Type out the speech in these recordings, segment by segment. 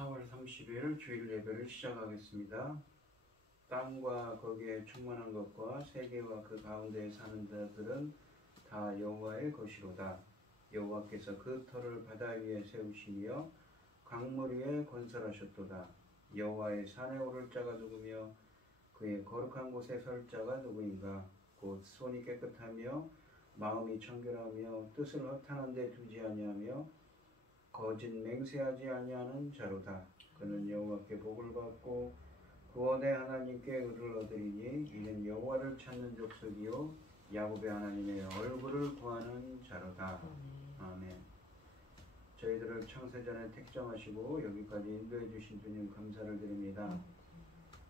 4월 30일 주일 예배를 시작하겠습니다. 땅과 거기에 충만한 것과 세계와 그 가운데에 사는 자들은 다 여호와의 것이로다. 여호와께서 그 터를 바다 위에 세우시며 강물 위에 건설하셨도다. 여호와의 산에 오를 자가 누구며 그의 거룩한 곳에 설 자가 누구인가? 곧 손이 깨끗하며 마음이 청결하며 뜻을 허탄한 데 두지 아니하며 거짓 맹세하지 아니하는 자로다. 그는 여호와께 복을 받고 구원의 하나님께 의를 얻으리니 이는 여호와를 찾는 족속이요 야곱의 하나님의 얼굴을 구하는 자로다. 아멘. 저희들을 창세전에 택정하시고 여기까지 인도해 주신 주님 감사를 드립니다.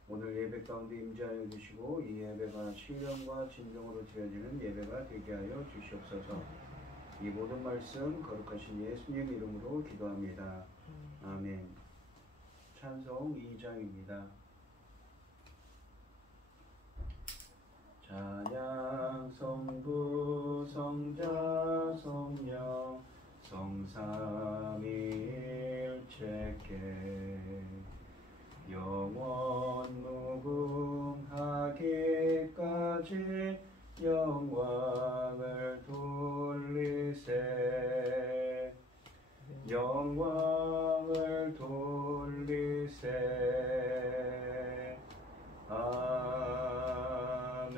오늘 예배 가운데 임재하여 주시고 이 예배가 신령과 진정으로 드려지는 예배가 되게 하여 주시옵소서. 이 모든 말씀 거룩하신 예수님 이름으로 기도합니다. 아멘. 찬송 2장입니다. 찬양 성부 성자 성령 성삼위일체께 영원 무궁하기까지 영광을 돌리세 영광을 돌리세 아멘.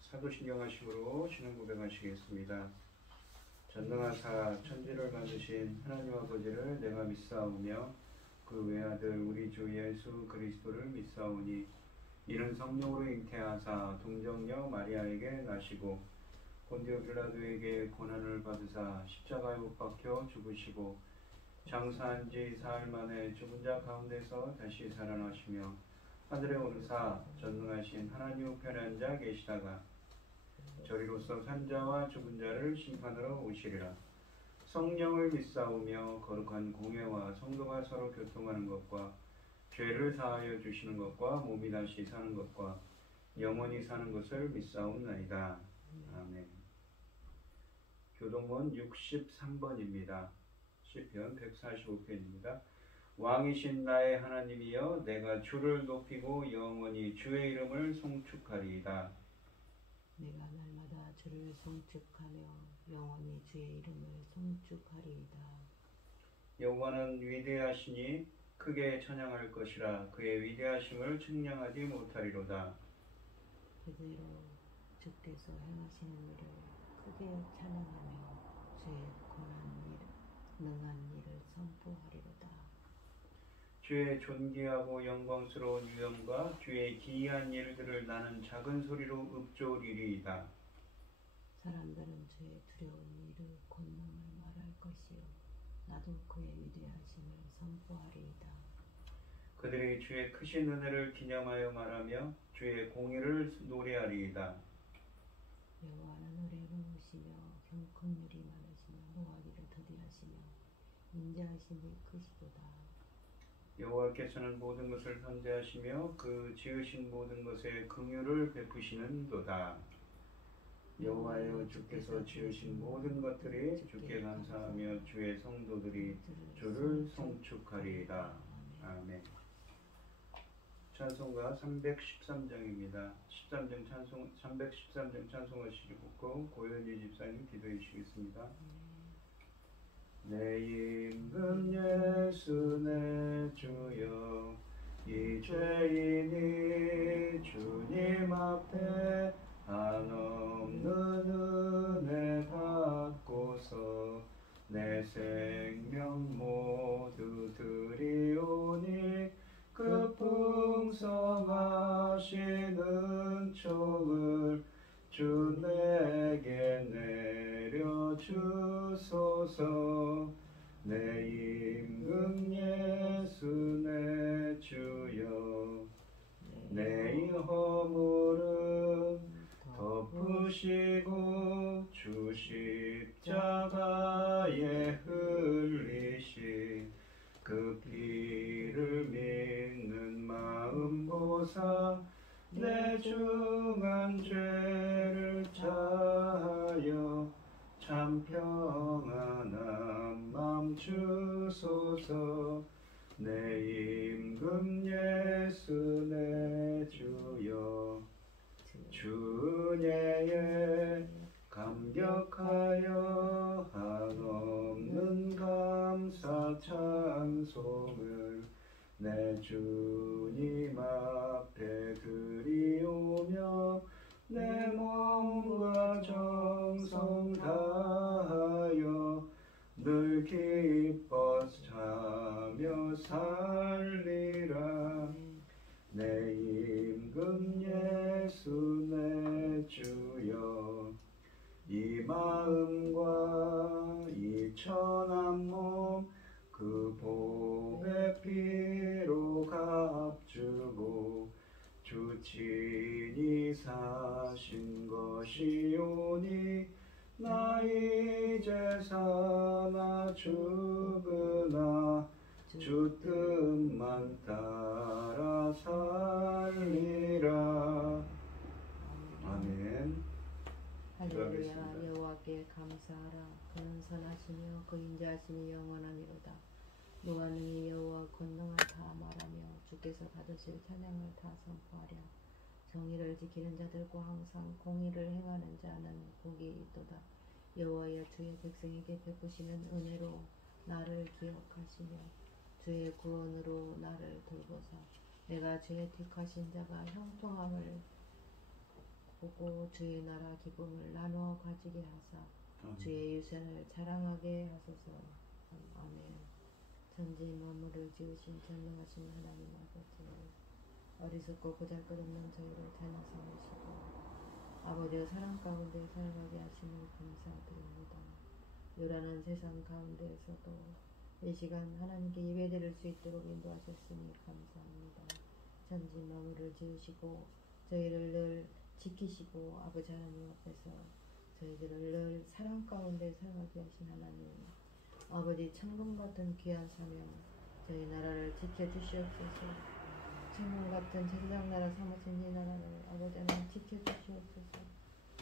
사도신경 하심으로 신앙 고백하시겠습니다. 전능하사 천지를 만드신 하나님 아버지를 내가 믿사오며 그 외아들 우리 주 예수 그리스도를 믿사오니 이는 성령으로 잉태하사 동정녀 마리아에게 나시고 본디오 빌라도에게 고난을 받으사 십자가에 못 박혀 죽으시고 장사한 지 사흘 만에 죽은 자 가운데서 다시 살아나시며 하늘에 오르사 전능하신 하나님 우편에 앉아 계시다가 저리로서 산 자와 죽은 자를 심판하러 오시리라. 성령을 믿사오며 거룩한 공회와 성도가 서로 교통하는 것과 죄를 사하여 주시는 것과 몸이 다시 사는 것과 영원히 사는 것을 믿사옵나이다. 아멘. 교동문 63번입니다. 시편 145편입니다. 왕이신 나의 하나님이여 내가 주를 높이고 영원히 주의 이름을 송축하리이다. 내가 날마다 주를 송축하며 영원히 주의 이름을 송축하리이다. 여호와는 위대하시니 크게 찬양할 것이라. 그의 위대하심을 측량하지 못하리로다. 그대로 주께서 행하시는 일을 크게 찬양하며 주의 능한 일을 선포하리로다. 주의 존귀하고 영광스러운 위엄과 주의 기이한 일들을 나는 작은 소리로 읊조리리이다. 사람들은 주의 두려운 일을 권능을 말할 것이요 나도 그의 위대하심을 선포하리이다. 그들이 주의 크신 은혜를 기념하여 말하며 주의 공의를 노래하리이다. 여호와는 의로우시며 긍휼이 많으시며 노하기를 더디하시며 인자하심이 크시도다. 여호와께서는 모든 것을 선대하시며 그 지으신 모든 것에 긍휼을 베푸시는도다. 여호와여 주께서 지으신 모든 것들이 주께 감사하며 주의 성도들이 주를 송축하리이다. 아멘. 찬송가 313장입니다. 313장 찬송하시고 고현희 집사님 기도해 주시겠습니다. 내 임금 예수 내 주여 이 죄인이 주님 앞에 한없는 은혜 받고서 내 생명 모두 드리오니 그 풍성하신 은총을 주 내게 내려주소서. 내 임금 예수 내 주여 내 허물은 덮으시고 주 십자가에 흘리신 그 피를 믿는 마음 보사 내 중한 죄를 자하여 참 평안한 맘 주소서. 내 임금 예수 내 주여, 주 은혜에 감격하여 한없는 감사 찬송을 내 주님 앞에 드리오며 내 몸과 정성 다하여 늘 기뻐 차며 살리라. 내 임금 예수 내 주여, 이 마음과 이 천한 몸 그 복의 피로 값주고 주 친히 사신 것이오니 나 이제 사나 죽으나 주 뜻만 따라 살리라. 아멘. 할렐루야. 여호와께 감사하라. 그는 선하시며 그 인자하심이 영원하미로다. 노아 능히 여호와 권능을 다 말하며 주께서 받으실 찬양을 다 선포하랴. 정의를 지키는 자들과 항상 공의를 행하는 자는 복이 있도다. 여호와여, 주의 백성에게 베푸시는 은혜로 나를 기억하시며 주의 구원으로 나를 돌보사. 내가 주의 택하신 자가 형통함을 보고 주의 나라 기쁨을 나누어 가지게 하사 주의 유산을 자랑하게 하소서. 아멘. 천지 만물을 지으신 전능하신 하나님 아버지, 어리석고 보잘것없는 저희를 자녀 삼으시고 아버지의 사랑 가운데 살아가게 하심을 감사드립니다. 요란한 세상 가운데에서도 이 시간 하나님께 예배드릴 수 있도록 인도하셨으니 감사합니다. 천지 만물을 지으시고 저희를 늘 지키시고 아버지 하나님 앞에서 저희들을 늘 사랑 가운데 살아가게 하신 하나님, 아버지 천금 같은 귀한 사명 저희 나라를 지켜주시옵소서. 천금 같은 제사장 나라 삼으신 이 나라를 아버지 하나님 지켜주시옵소서.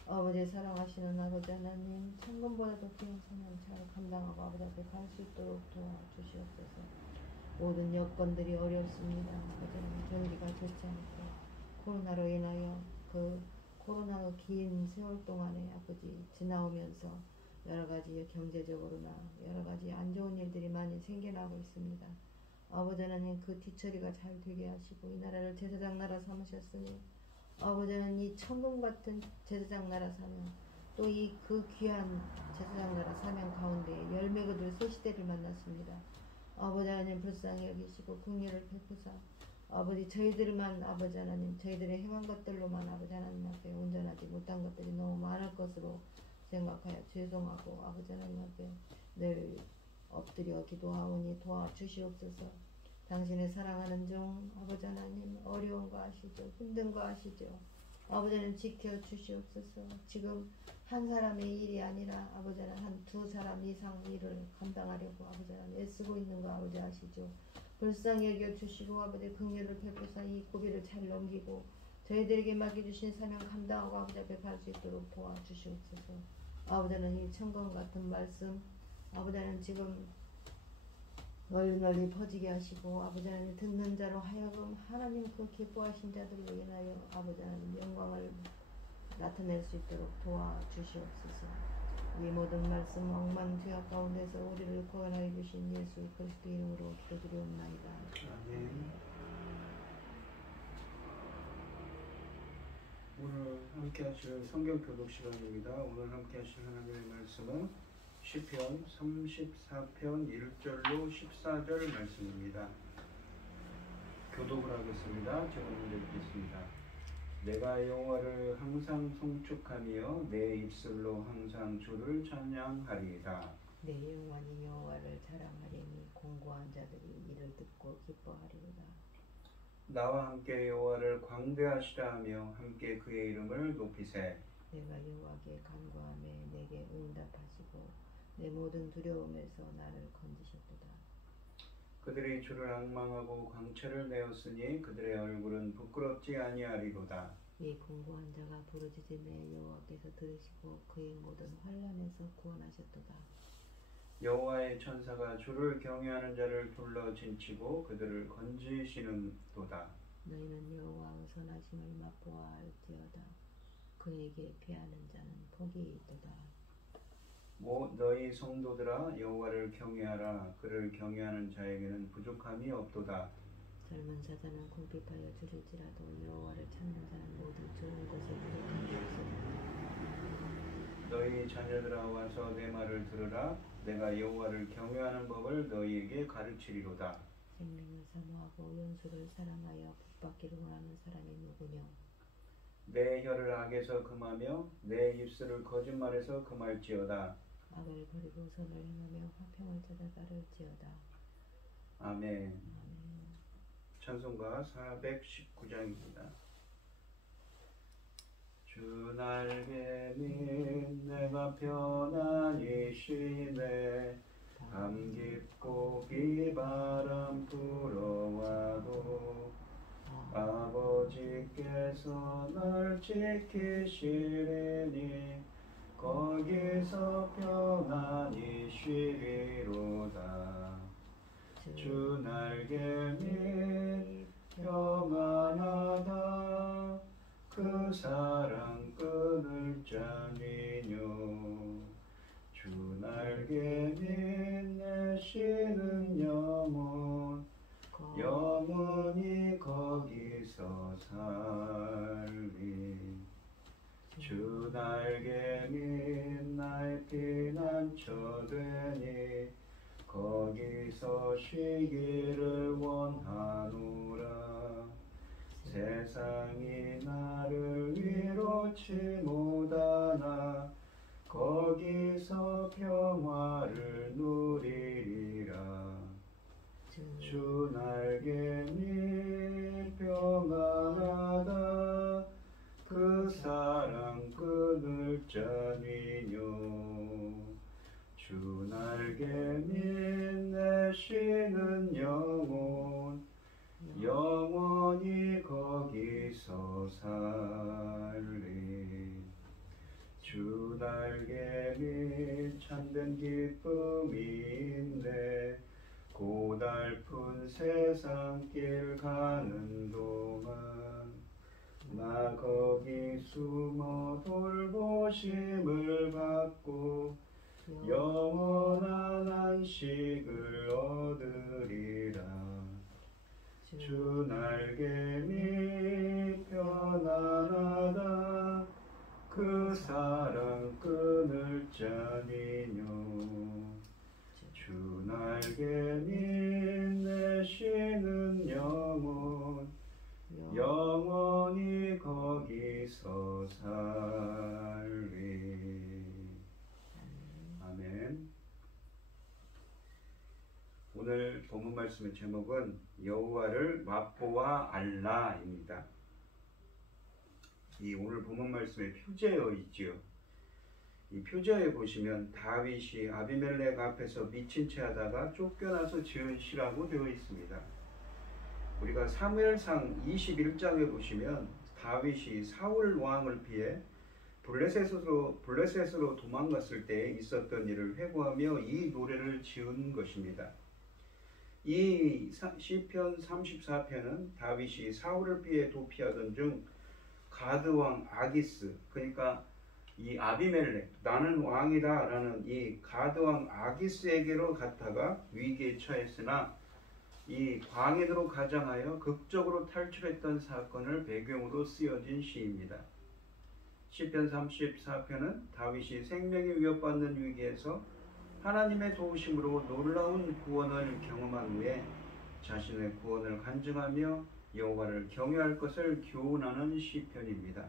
아버지 사랑하시는 아버지 하나님, 천금보다도 귀한 사명 잘 감당하고 아버지 앞에 갈 수 있도록 도와주시옵소서. 모든 여건들이 어렵습니다. 아버지 하나님, 경기가 좋지 않고 코로나로 인하여 그 코로나의 긴 세월 동안에 아버지 지나오면서 여러가지 경제적으로나 여러가지 안 좋은 일들이 많이 생겨나고 있습니다. 아버지 하나님, 그 뒤처리가 잘 되게 하시고 이 나라를 제사장 나라 삼으셨으니 아버지 하나님, 이 천금 같은 제사장 나라 사명, 또 이 그 귀한 제사장 나라 사명 가운데 열매 거둘 새 시대를 만났습니다. 아버지 하나님, 불쌍히 여기시고 긍휼을 베푸사 아버지 저희들만 아버지 하나님, 저희들의 행한 것들로만 아버지 하나님 앞에 온전하지 못한 것들이 너무 많을 것으로 생각하여 죄송하고 아버지 하나님 앞에 늘 엎드려 기도하오니 도와주시옵소서. 당신의 사랑하는 종 아버지 하나님, 어려운 거 아시죠? 힘든 거 아시죠? 아버지 하나님 지켜주시옵소서. 지금 한 사람의 일이 아니라 아버지 하나님 한 두 사람 이상 일을 감당하려고 아버지 하나님 애쓰고 있는 거 아버지 아시죠? 불쌍히 여겨주시고 아버지 긍휼을 베푸사 이 고비를 잘 넘기고 저희들에게 맡겨주신 사명 감당하고 아버지 앞에 갈 수 있도록 도와주시옵소서. 아버지 하나님, 이 천금 같은 말씀 아버지 하나님 지금 널리 퍼지게 하시고 아버지 하나님, 듣는 자로 하여금 하나님 그 기뻐하신 자들로 인하여 아버지 하나님 영광을 나타낼 수 있도록 도와주시옵소서. 이 모든 말씀 억만 죄악 가운데서 우리를 구원하여 주신 예수 그리스도 이름으로 기도드리옵나이다. 아멘. 오늘 함께 하실 성경 교독 시간입니다. 오늘 함께 하실 하나님의 말씀은 시편 34편 1절로 14절 말씀입니다. 교독을 하겠습니다. 제가 먼저 읽겠습니다. 내가 여호와를 항상 송축하며 내 입술로 항상 주를 찬양하리이다. 내 영혼이 여호와를 자랑하리니 공고한 자들이 이를 듣고 기뻐하리로다. 나와 함께 여호와를 광대하시라 하며 함께 그의 이름을 높이세. 내가 여호와께 간구하며 내게 응답하시고 내 모든 두려움에서 나를 건지셨도다. 그들이 주를 앙망하고 광채를 내었으니 그들의 얼굴은 부끄럽지 아니하리로다. 이 공고한 자가 부르짖음에 여호와께서 들으시고 그의 모든 환난에서 구원하셨도다. 여호와의 천사가 주를 경외하는 자를 둘러 진치고 그들을 건지시는도다. 너희는 여호와의 선하심을 맛보아 알지어다. 그에게 피하는 자는 복이 있도다. 너희 성도들아 여호와를 경외하라. 그를 경외하는 자에게는 부족함이 없도다. 젊은 사자는 궁핍하여 줄일지라도 여호와를 찾는 자는 모두 좋은 것에 부족함이 없으리라. 너희 자녀들아 와서 내 말을 들으라. 내가 여호와를 경외하는 법을 너희에게 가르치리로다. 생명을 사모하고 연수를 사랑하여 복받기를 원하는 사람이 누구뇨? 내 혀를 악에서 금하며 내 입술을 거짓말에서 금할지어다. 악을 버리고 선을 행하며 화평을 찾아 따를지어다. 아멘. 아멘. 찬송가 419장입니다. 주 날개 및 내가 편안히 쉬네. 밤 깊고 비바람 불어와도 아버지께서 날 지키시리니 거기서 편안히 쉬리로다. 주 날개 및 평안하다. 그 사랑 끊을 자니뇨. 주 날개 및 내쉬는 영혼 영원히 거기서 살리. 주 날개 및 나의 피난처 되니 거기서 쉬기를 원하노라. 세상이 나를 위로치 못하나 거기서 평화를 누리리라. 주 날개 및 평안하다. 그 사랑 끊을 자니뇨. 주 날개 및 내쉬는 영혼 영원히 거기서 살리. 주 날개 및 참된 기쁨이 있네. 고달픈 세상길 가는 동안 나 거기 숨어 돌보심을 받고 영원한 안식을 얻으리라. 주 날개 및 편안하다. 그 사랑 끊을 자니뇨. 주 날개 및 내쉬는 영혼 영원히 거기서 살리. 아멘. 오늘 본문 말씀의 제목은 여호와를 맛보아 알라입니다. 이 오늘 본문 말씀의 표제어 있지요. 이 표제어에 보시면 다윗이 아비멜렉 앞에서 미친 채 하다가 쫓겨나서 지은 시라고 되어 있습니다. 우리가 사무엘상 21장에 보시면 다윗이 사울 왕을 피해 블레셋으로 도망갔을 때 있었던 일을 회고하며 이 노래를 지은 것입니다. 이 시편 34편은 다윗이 사울을 피해 도피하던 중 가드왕 아기스, 그러니까 이 아비멜렉, 나는 왕이다 라는 이 가드왕 아기스에게로 갔다가 위기에 처했으나 이 광인으로 가장하여 극적으로 탈출했던 사건을 배경으로 쓰여진 시입니다. 시편 34편은 다윗이 생명이 위협받는 위기에서 하나님의 도우심으로 놀라운 구원을 경험한 후에 자신의 구원을 간증하며 여호와를 경외할 것을 교훈하는 시편입니다.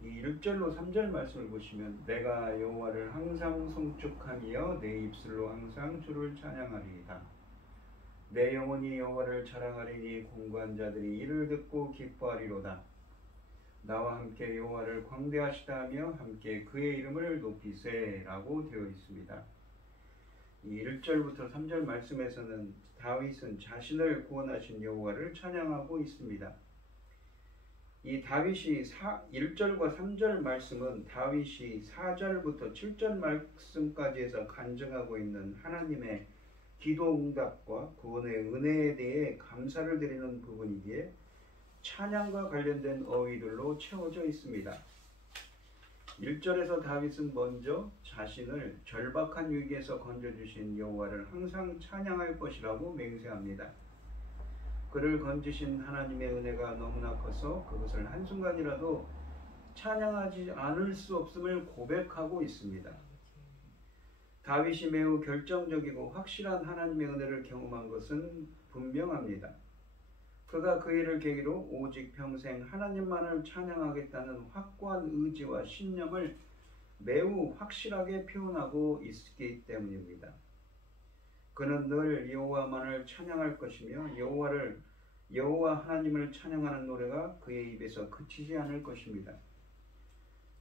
이 1절로 3절 말씀을 보시면 내가 여호와를 항상 송축하며 내 입술로 항상 주를 찬양하리이다. 내 영혼이 여호와를 자랑하리니 공고한 자들이 이를 듣고 기뻐하리로다. 나와 함께 여호와를 광대하시다 하며 함께 그의 이름을 높이세 라고 되어 있습니다. 이 1절부터 3절 말씀에서는 다윗은 자신을 구원하신 여호와를 찬양하고 있습니다. 이 다윗이 1절과 3절 말씀은 다윗이 4절부터 7절 말씀까지 해서 간증하고 있는 하나님의 기도 응답과 구원의 은혜에 대해 감사를 드리는 부분이기에 찬양과 관련된 어휘들로 채워져 있습니다. 1절에서 다윗은 먼저 자신을 절박한 위기에서 건져주신 여호와를 항상 찬양할 것이라고 맹세합니다. 그를 건지신 하나님의 은혜가 너무나 커서 그것을 한순간이라도 찬양하지 않을 수 없음을 고백하고 있습니다. 다윗이 매우 결정적이고 확실한 하나님의 은혜를 경험한 것은 분명합니다. 그가 그 일을 계기로 오직 평생 하나님만을 찬양하겠다는 확고한 의지와 신념을 매우 확실하게 표현하고 있기 때문입니다. 그는 늘 여호와만을 찬양할 것이며 여호와 하나님을 찬양하는 노래가 그의 입에서 그치지 않을 것입니다.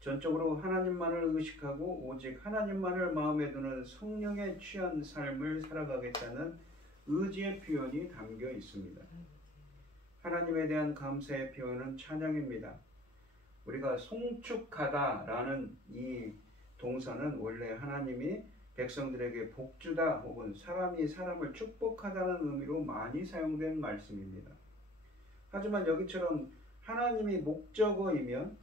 전적으로 하나님만을 의식하고 오직 하나님만을 마음에 두는 성령에 취한 삶을 살아가겠다는 의지의 표현이 담겨 있습니다. 하나님에 대한 감사의 표현은 찬양입니다. 우리가 송축하다라는 이 동사는 원래 하나님이 백성들에게 복주다 혹은 사람이 사람을 축복하다는 의미로 많이 사용된 말씀입니다. 하지만 여기처럼 하나님이 목적어이면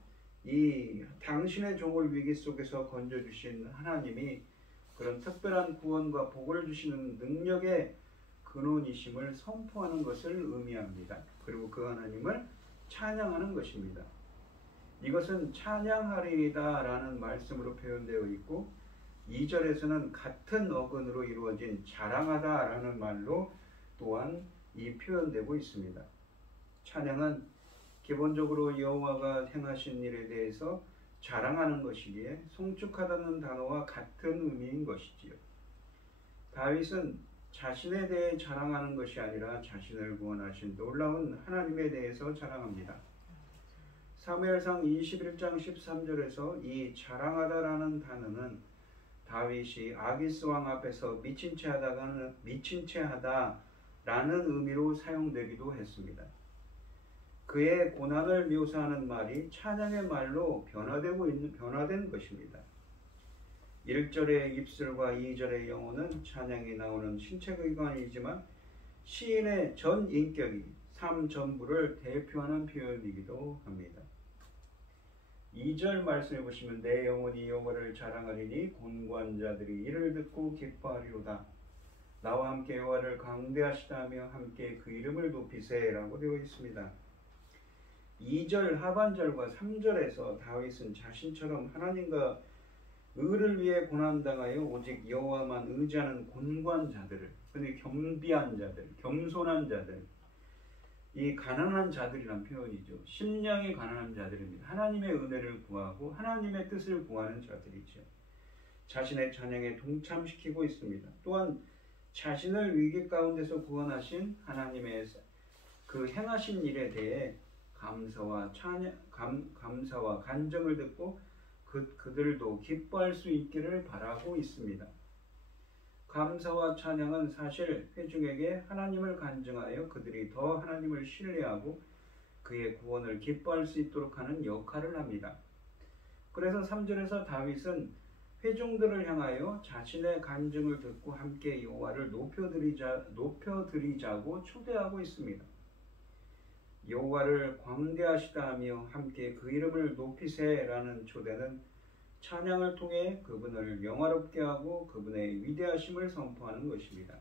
이 당신의 종을 위기 속에서 건져주신 하나님이 그런 특별한 구원과 복을 주시는 능력의 근원이심을 선포하는 것을 의미합니다. 그리고 그 하나님을 찬양하는 것입니다. 이것은 찬양하리이다 라는 말씀으로 표현되어 있고 2절에서는 같은 어근으로 이루어진 자랑하다 라는 말로 또한 이 표현되고 있습니다. 찬양은 기본적으로 여호와가 행하신 일에 대해서 자랑하는 것이기에 송축하다는 단어와 같은 의미인 것이지요. 다윗은 자신에 대해 자랑하는 것이 아니라 자신을 구원하신 놀라운 하나님에 대해서 자랑합니다. 사무엘상 21장 13절에서 이 자랑하다라는 단어는 다윗이 아기스 왕 앞에서 미친 채 하다라는 의미로 사용되기도 했습니다. 그의 고난을 묘사하는 말이 찬양의 말로 변화된 것입니다. 1절의 입술과 2절의 영혼은 찬양이 나오는 신체기관이지만 시인의 전 인격이 삶 전부를 대표하는 표현이기도 합니다. 2절 말씀해 보시면 내 영혼이 여호와를 자랑하리니 곤고한 자들이 이를 듣고 기뻐하리로다. 나와 함께 여호와를 강대하시다며 함께 그 이름을 높이세라고 되어 있습니다. 2절 하반절과 3절에서 다윗은 자신처럼 하나님과 의를 위해 고난당하여 오직 여호와만 의지하는 곤고한 자들을, 흔히 겸비한 자들, 겸손한 자들, 이 가난한 자들이란 표현이죠. 심령이 가난한 자들입니다. 하나님의 은혜를 구하고 하나님의 뜻을 구하는 자들이죠. 자신의 찬양에 동참시키고 있습니다. 또한 자신을 위기 가운데서 구원하신 하나님의 그 행하신 일에 대해 감사와 간증을 듣고 그들도 기뻐할 수 있기를 바라고 있습니다. 감사와 찬양은 사실 회중에게 하나님을 간증하여 그들이 더 하나님을 신뢰하고 그의 구원을 기뻐할 수 있도록 하는 역할을 합니다. 그래서 3절에서 다윗은 회중들을 향하여 자신의 간증을 듣고 함께 여호와를 높여드리자고 초대하고 있습니다. 여호와를 광대하시다 하며 함께 그 이름을 높이세라는 초대는 찬양을 통해 그분을 영화롭게 하고 그분의 위대하심을 선포하는 것입니다.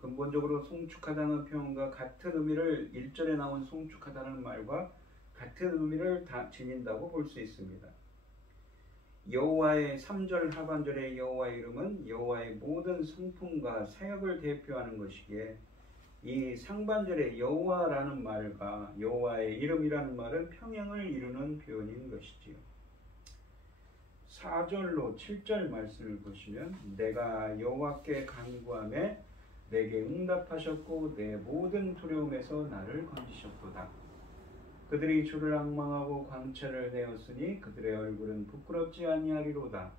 근본적으로 송축하다는 표현과 같은 의미를 1절에 나온 송축하다는 말과 같은 의미를 다 지닌다고 볼 수 있습니다. 여호와의 3절 하반절의 여호와의 이름은 여호와의 모든 성품과 사역을 대표하는 것이기에 이 상반절의 여호와라는 말과 여호와의 이름이라는 말은 평행을 이루는 표현인 것이지요. 4절로 7절 말씀을 보시면 내가 여호와께 간구하매 내게 응답하셨고 내 모든 두려움에서 나를 건지셨도다. 그들이 주를 앙망하고 광채를 내었으니 그들의 얼굴은 부끄럽지 아니하리로다.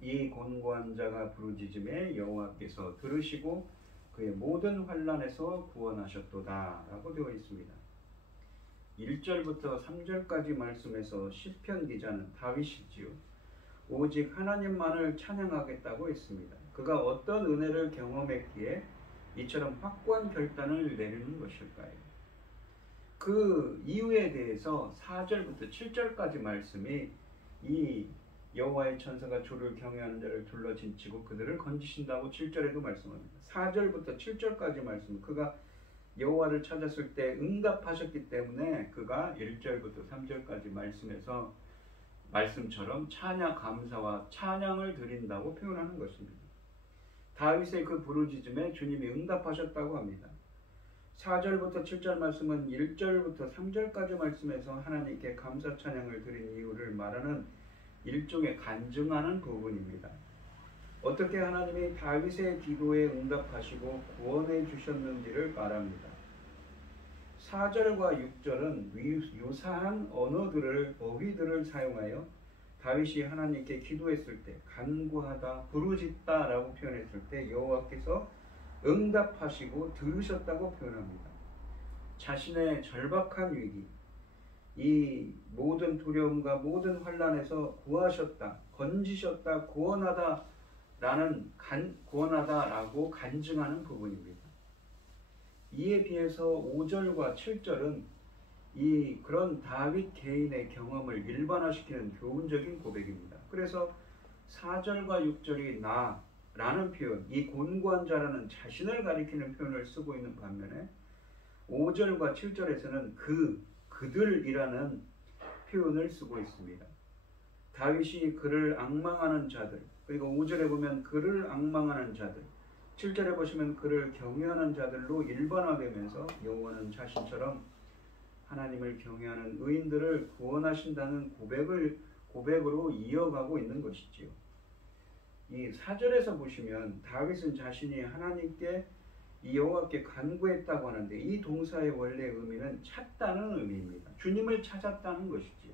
이 곤고한 자가 부르짖음에 여호와께서 들으시고 그의 모든 환난에서 구원하셨도다 라고 되어 있습니다. 1절부터 3절까지 말씀에서 시편 기자는 다윗이지요. 오직 하나님만을 찬양하겠다고 했습니다. 그가 어떤 은혜를 경험했기에 이처럼 확고한 결단을 내리는 것일까요? 그 이유에 대해서 4절부터 7절까지 말씀이 이 여호와의 천사가 주를 경외하는 자를 둘러진치고 그들을 건지신다고 7절에도 말씀합니다. 4절부터 7절까지 말씀, 그가 여호와를 찾았을 때 응답하셨기 때문에 그가 1절부터 3절까지 말씀에서 말씀처럼 찬양, 감사와 찬양을 드린다고 표현하는 것입니다. 다윗의 그 부르짖음에 주님이 응답하셨다고 합니다. 4절부터 7절 말씀은 1절부터 3절까지 말씀에서 하나님께 감사 찬양을 드린 이유를 말하는 일종의 간증하는 부분입니다. 어떻게 하나님이 다윗의 기도에 응답하시고 구원해 주셨는지를 말합니다. 4절과 6절은 유사한 언어들을, 어휘들을 사용하여 다윗이 하나님께 기도했을 때 간구하다, 부르짖다 라고 표현했을 때 여호와께서 응답하시고 들으셨다고 표현합니다. 자신의 절박한 위기, 이 모든 두려움과 모든 환난에서 구하셨다, 건지셨다, 구원하다라고 간증하는 부분입니다. 이에 비해서 5절과 7절은 그런 다윗 개인의 경험을 일반화시키는 교훈적인 고백입니다. 그래서 4절과 6절이 나라는 표현, 이 곤고한 자라는 자신을 가리키는 표현을 쓰고 있는 반면에 5절과 7절에서는 그들이라는 표현을 쓰고 있습니다. 다윗이 그를 앙망하는 자들, 그리고 5절에 보면 그를 앙망하는 자들, 7절에 보시면 그를 경외하는 자들로 일반화되면서 여호와는 자신처럼 하나님을 경외하는 의인들을 구원하신다는 고백으로 이어가고 있는 것이지요. 이 4절에서 보시면 다윗은 자신이 하나님께 이 여호와께 간구했다고 하는데 이 동사의 원래 의미는 찾다는 의미입니다. 주님을 찾았다는 것이지요.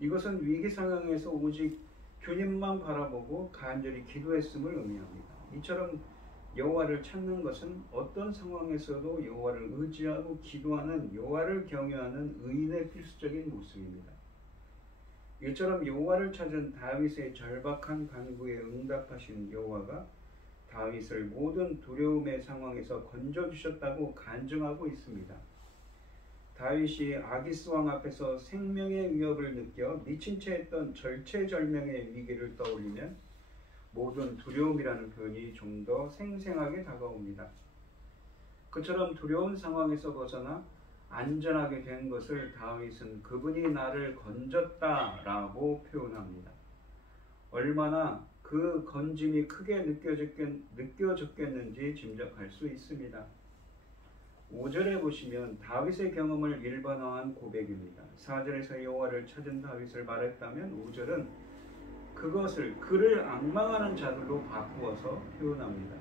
이것은 위기 상황에서 오직 주님만 바라보고 간절히 기도했음을 의미합니다. 이처럼 여호와를 찾는 것은 어떤 상황에서도 여호와를 의지하고 기도하는, 여호와를 경외하는 의인의 필수적인 모습입니다. 이처럼 여호와를 찾은 다윗의 절박한 간구에 응답하신 여호와가 다윗을 모든 두려움의 상황에서 건져주셨다고 간증하고 있습니다. 다윗이 아기스 왕 앞에서 생명의 위협을 느껴 미친 채 했던 절체절명의 위기를 떠올리면 모든 두려움이라는 표현이 좀 더 생생하게 다가옵니다. 그처럼 두려운 상황에서 벗어나 안전하게 된 것을 다윗은 그분이 나를 건졌다라고 표현합니다. 얼마나 그 건짐이 크게 느껴졌겠는지 짐작할 수 있습니다. 5절에 보시면 다윗의 경험을 일반화한 고백입니다. 4절에서 여호와를 찾은 다윗을 말했다면 5절은 그를 앙망하는 자들로 바꾸어서 표현합니다.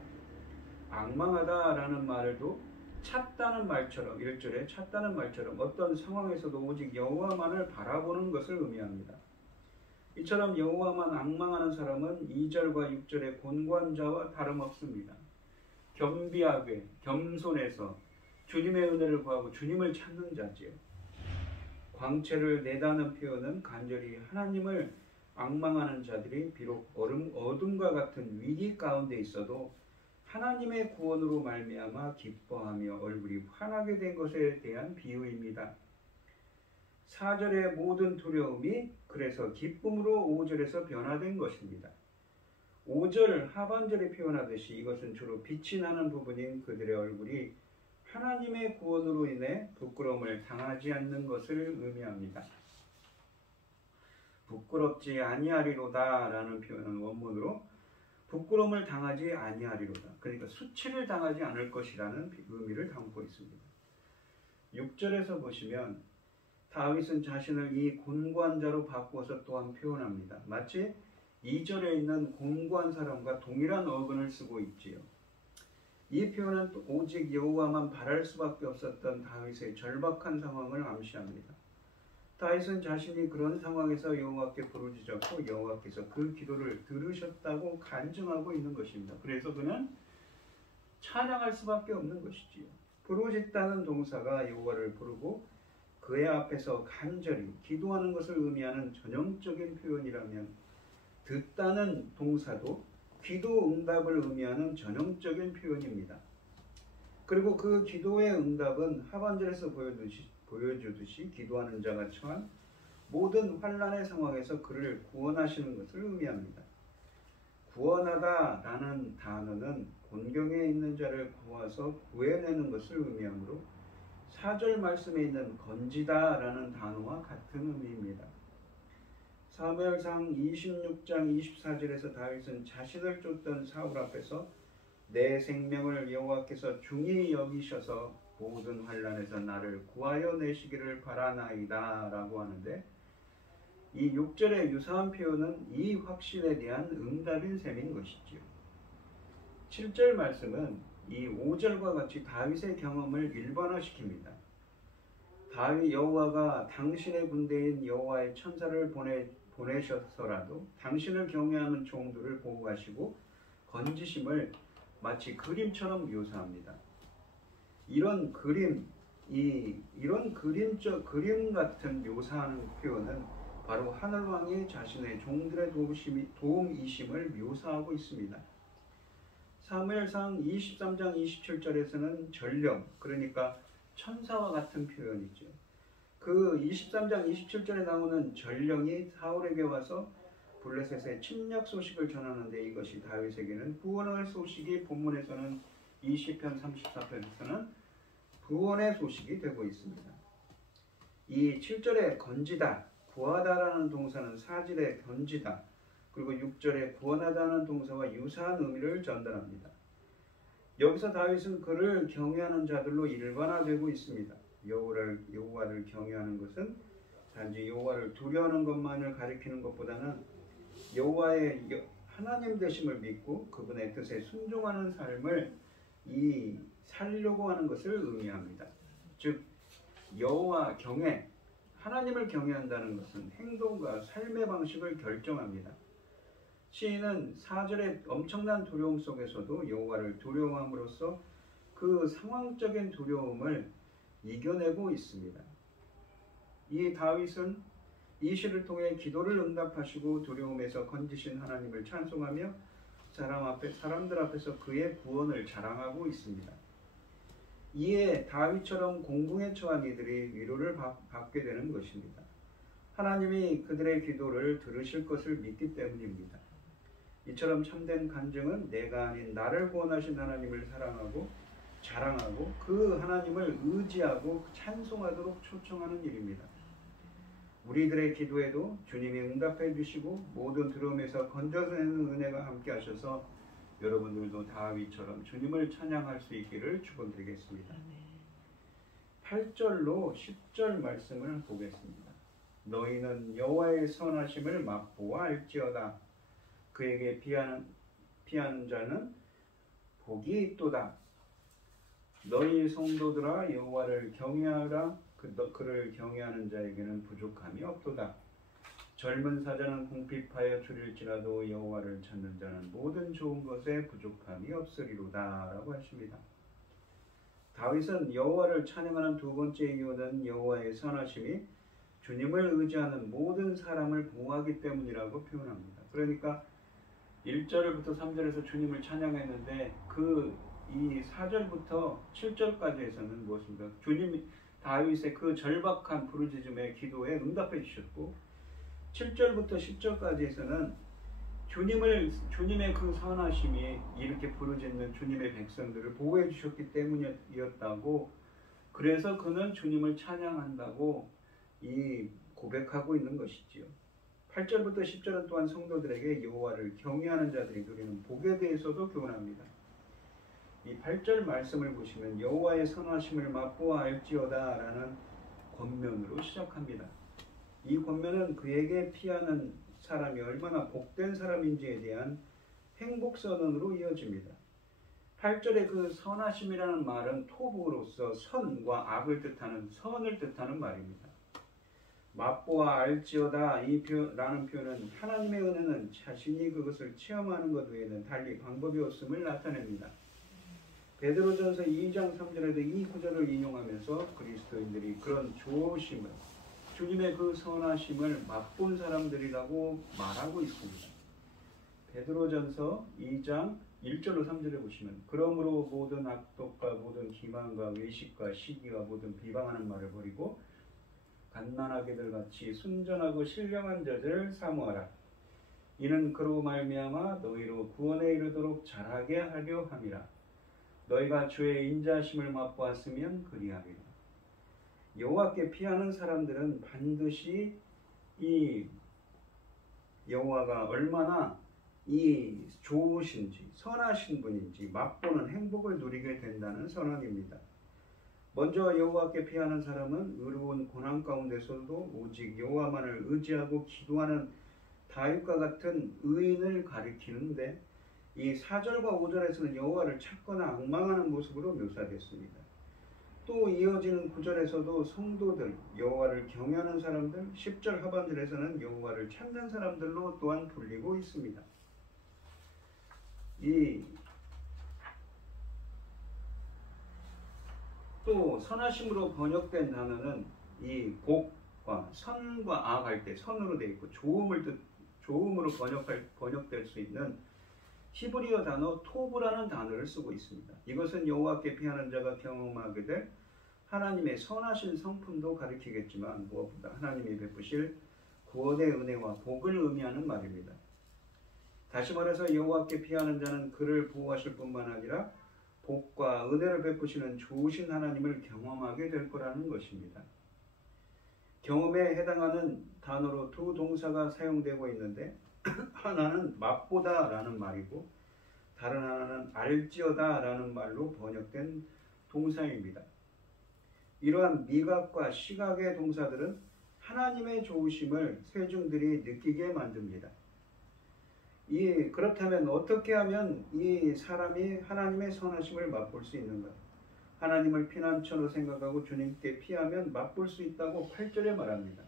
앙망하다라는 말도 찾다는 말처럼 1절에 찾다는 말처럼 어떤 상황에서도 오직 여호와만을 바라보는 것을 의미합니다. 이처럼 여호와만 앙망하는 사람은 2절과 6절의 곤고한 자와 다름없습니다. 겸비하게 겸손해서 주님의 은혜를 구하고 주님을 찾는 자지요. 광채를 내다는 표현은 간절히 하나님을 앙망하는 자들이 비록 어둠과 같은 위기 가운데 있어도 하나님의 구원으로 말미암아 기뻐하며 얼굴이 환하게 된 것에 대한 비유입니다. 4절의 모든 두려움이 그래서 기쁨으로 5절에서 변화된 것입니다. 5절 하반절에 표현하듯이 이것은 주로 빛이 나는 부분인 그들의 얼굴이 하나님의 구원으로 인해 부끄러움을 당하지 않는 것을 의미합니다. 부끄럽지 아니하리로다 라는 표현은 원문으로 부끄러움을 당하지 아니하리로다, 그러니까 수치를 당하지 않을 것이라는 의미를 담고 있습니다. 6절에서 보시면 다윗은 자신을 이 곤고한 자로 바꾸어서 또한 표현합니다. 마치 2절에 있는 곤고한 사람과 동일한 어근을 쓰고 있지요. 이 표현은 오직 여호와만 바랄 수밖에 없었던 다윗의 절박한 상황을 암시합니다. 다윗은 자신이 그런 상황에서 여호와께 부르짖었고 여호와께서 그 기도를 들으셨다고 간증하고 있는 것입니다. 그래서 그는 찬양할 수밖에 없는 것이지요. 부르짖다는 동사가 여호와를 부르고 그의 앞에서 간절히 기도하는 것을 의미하는 전형적인 표현이라면 듣다는 동사도 기도 응답을 의미하는 전형적인 표현입니다. 그리고 그 기도의 응답은 하반절에서 보여주듯이 기도하는 자가 처한 모든 환난의 상황에서 그를 구원하시는 것을 의미합니다. 구원하다라는 단어는 곤경에 있는 자를 구해서 구해내는 것을 의미하므로 4절 말씀에 있는 건지다라는 단어와 같은 의미입니다. 사무엘상 26장 24절에서 다윗은 자신을 쫓던 사울 앞에서 내 생명을 여호와께서 중히 여기셔서 모든 환난에서 나를 구하여 내시기를 바라나이다 라고 하는데, 이 6절의 유사한 표현은 이 확신에 대한 응답인 셈인 것이지요. 7절 말씀은 이 5절과 같이 다윗의 경험을 일반화시킵니다. 다윗 여호와가 당신의 군대인 여호와의 천사를 보내셔서라도 당신을 경외하는 종들을 보호하시고 건지심을 마치 그림처럼 묘사합니다. 이런 그림 같은 묘사하는 표현은 바로 하늘왕이 자신의 종들의 도움이심을 묘사하고 있습니다. 사무엘상 23장 27절에서는 전령, 그러니까 천사와 같은 표현이죠. 그 23장 27절에 나오는 전령이 사울에게 와서 블레셋의 침략 소식을 전하는데, 이것이 다윗에게는 구원의 소식이, 본문에서는 이 시편 34편에서는 구원의 소식이 되고 있습니다. 이 7절에 건지다, 구하다라는 동사는 4절에 건지다, 그리고 6절에 구원하다는 동사와 유사한 의미를 전달합니다. 여기서 다윗은 그를 경외하는 자들로 일반화되고 있습니다. 여호와를 경외하는 것은 단지 여호와를 두려워하는 것만을 가리키는 것보다는 여호와의 하나님 되심을 믿고 그분의 뜻에 순종하는 삶을 살려고 하는 것을 의미합니다. 즉 여호와 경외, 하나님을 경외한다는 것은 행동과 삶의 방식을 결정합니다. 시인은 4절의 엄청난 두려움 속에서도 여호와를 두려워함으로써 그 상황적인 두려움을 이겨내고 있습니다. 이 다윗은 이 시를 통해 기도를 응답하시고 두려움에서 건지신 하나님을 찬송하며 사람들 앞에서 그의 구원을 자랑하고 있습니다. 이에 다윗처럼 공궁에 처한 이들이 위로를 받게 되는 것입니다. 하나님이 그들의 기도를 들으실 것을 믿기 때문입니다. 이처럼 참된 간증은 내가 아닌 나를 구원하신 하나님을 사랑하고 자랑하고 그 하나님을 의지하고 찬송하도록 초청하는 일입니다. 우리들의 기도에도 주님이 응답해 주시고 모든 두려움에서 건져내는 은혜가 함께 하셔서 여러분들도 다윗처럼 주님을 찬양할 수 있기를 축원드리겠습니다. 8절로 10절 말씀을 보겠습니다. 너희는 여호와의 선하심을 맛보아 알지어다. 그에게 피하는 자는 복이 있도다. 너희 성도들아 여호와를 경외하라. 그를 경외하는 자에게는 부족함이 없도다. 젊은 사자는 궁핍하여 줄일지라도 여호와를 찾는 자는 모든 좋은 것에 부족함이 없으리로다 라고 하십니다. 다윗은 여호와를 찬양하는 두 번째 이유는 여호와의 선하심이 주님을 의지하는 모든 사람을 보호하기 때문이라고 표현합니다. 그러니까 1절부터 3절에서 주님을 찬양했는데 이 4절부터 7절까지에서는 무엇입니까? 주님이 다윗의 그 절박한 부르짖음의 기도에 응답해 주셨고 7절부터 10절까지에서는 주님의 그 선하심이 이렇게 부르짖는 주님의 백성들을 보호해 주셨기 때문이었다고, 그래서 그는 주님을 찬양한다고 고백하고 있는 것이지요. 8절부터 10절은 또한 성도들에게 여호와를 경외하는 자들이 누리는 복에 대해서도 교훈합니다. 이 8절 말씀을 보시면 여호와의 선하심을 맛보아 알지어다 라는 권면으로 시작합니다. 이 권면은 그에게 피하는 사람이 얼마나 복된 사람인지에 대한 행복선언으로 이어집니다. 8절의 그 선하심이라는 말은 토부로서 선과 악을 뜻하는 선을 뜻하는 말입니다. 맛보아 알지어다 라는 표현은 하나님의 은혜는 자신이 그것을 체험하는 것 외에는 달리 방법이 없음을 나타냅니다. 베드로전서 2장 3절에도 이 구절을 인용하면서 그리스도인들이 그런 좋으심을, 주님의 그 선하심을 맛본 사람들이라고 말하고 있습니다. 베드로전서 2장 1절로 3절에 보시면, 그러므로 모든 악독과 모든 기만과 외식과 시기와 모든 비방하는 말을 버리고 갓난아기들 같이 순전하고 신령한 자들을 사모하라. 이는 그로 말미암아 너희로 구원에 이르도록 자라게 하려 함이라. 너희가 주의 인자하심을 맛보았으면 그리함이라. 여호와께 피하는 사람들은 반드시 이 여호와가 얼마나 이 좋으신지 선하신 분인지 맛보는 행복을 누리게 된다는 선언입니다. 먼저 여호와께 피하는 사람은 의로운 고난 가운데서도 오직 여호와만을 의지하고 기도하는 다윗과 같은 의인을 가리키는데, 이 4절과 5절에서는 여호와를 찾거나 악망하는 모습으로 묘사됐습니다. 또 이어지는 9절에서도 성도들, 여호와를 경외하는 사람들, 10절 하반절에서는 여호와를 찾는 사람들로 또한 불리고 있습니다. 또 선하심으로 번역된 단어는 이 복과 선과 악 할 때 선으로 되어 있고 좋음으로 번역될 수 있는 히브리어 단어 토브라는 단어를 쓰고 있습니다. 이것은 여호와께 피하는 자가 경험하게 될 하나님의 선하신 성품도 가리키겠지만 무엇보다 하나님이 베푸실 구원의 은혜와 복을 의미하는 말입니다. 다시 말해서 여호와께 피하는 자는 그를 보호하실 뿐만 아니라 복과 은혜를 베푸시는 좋으신 하나님을 경험하게 될 거라는 것입니다. 경험에 해당하는 단어로 두 동사가 사용되고 있는데, 하나는 맛보다 라는 말이고 다른 하나는 알지어다 라는 말로 번역된 동사입니다. 이러한 미각과 시각의 동사들은 하나님의 좋으심을 세중들이 느끼게 만듭니다. 그렇다면 어떻게 하면 이 사람이 하나님의 선하심을 맛볼 수 있는가? 하나님을 피난처로 생각하고 주님께 피하면 맛볼 수 있다고 8절에 말합니다.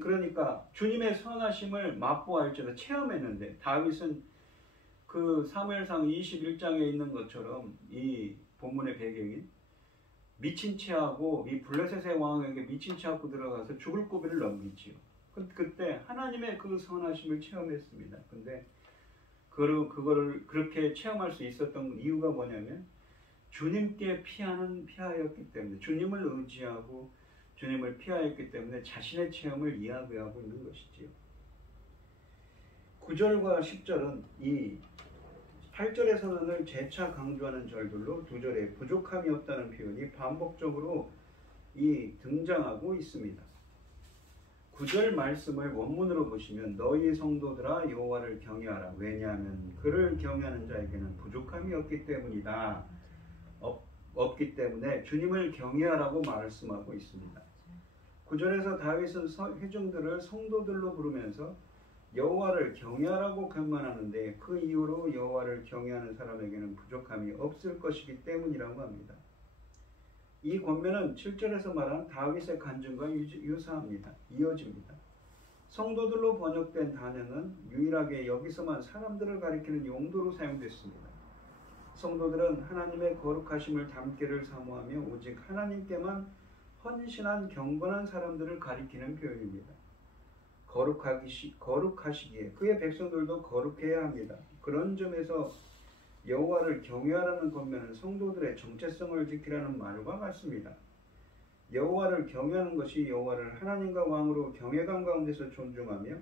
그러니까 주님의 선하심을 맛보알지어다 체험했는데, 다윗은 그 사무엘상 21장에 있는 것처럼 이 본문의 배경인 미친 채하고 이 블레셋의 왕에게 미친 채하고 들어가서 죽을 고비를 넘기지요. 그때 하나님의 그 선하심을 체험했습니다. 근데 그거를 그렇게 체험할 수 있었던 이유가 뭐냐면 주님께 피하였기 때문에, 주님을 의지하고 주님을 피하였기 때문에 자신의 체험을 이야기하고 있는 것이지요. 9절과 10절은 이 8절의 선언을 재차 강조하는 절들로 2절에 부족함이 없다는 표현이 반복적으로 등장하고 있습니다. 9절 말씀을 원문으로 보시면 너희 성도들아 여호와를 경외하라. 왜냐하면 그를 경외하는 자에게는 부족함이 없기 때문이다. 없기 때문에 주님을 경외하라고 말씀하고 있습니다. 9절에서 다윗은 회중들을 성도들로 부르면서 여호와를 경외하라고 권면하는데, 그 이유로 여호와를 경외하는 사람에게는 부족함이 없을 것이기 때문이라고 합니다. 이 권면은 7절에서 말한 다윗의 간증과 유사합니다. 이어집니다. 성도들로 번역된 단어는 유일하게 여기서만 사람들을 가리키는 용도로 사용됐습니다. 성도들은 하나님의 거룩하심을 담기를 사모하며 오직 하나님께만 헌신한 경건한 사람들을 가리키는 표현입니다. 거룩하시기에 그의 백성들도 거룩해야 합니다. 그런 점에서 여호와를 경외하라는 권면은 성도들의 정체성을 지키라는 말과 같습니다. 여호와를 경외하는 것이 여호와를 하나님과 왕으로 경외감 가운데서 존중하며